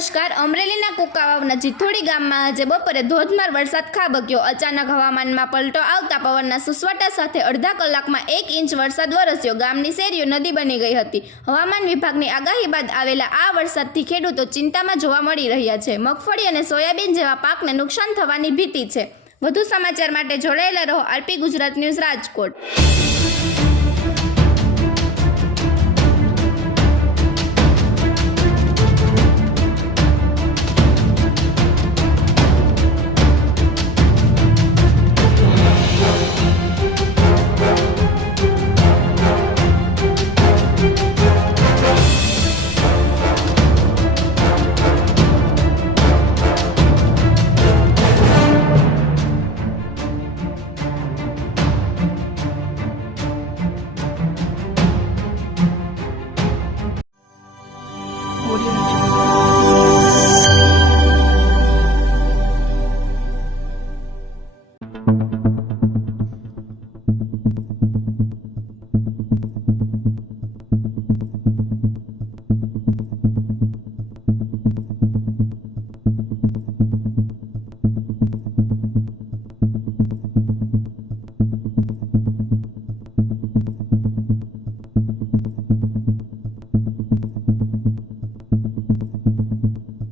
નમસ્કાર. અમરેલીના કુકાવાવના જીથોડી ગામમાં આજે બપોરે ધોધમાર વરસાદ ખાબક્યો. અચાનક હવામાનમાં પલટો આવતા પવનના સુસવાટા સાથે અડધા કલાકમાં 1 ઇંચ વરસાદ વરસ્યો. ગામની શેરીઓ નદી બની ગઈ હતી. હવામાન વિભાગની આગાહી બાદ આવેલા આ વરસાદથી ખેડૂતો ચિંતામાં જોવા મળી રહ્યા છે. મગફળી અને સોયાબીન જેવા પાકને નુકસાન થવાની ભીતિ છે. વધુ સમાચાર માટે જોડાયેલા રહો આરપી ગુજરાત ન્યૂઝ રાજકોટ.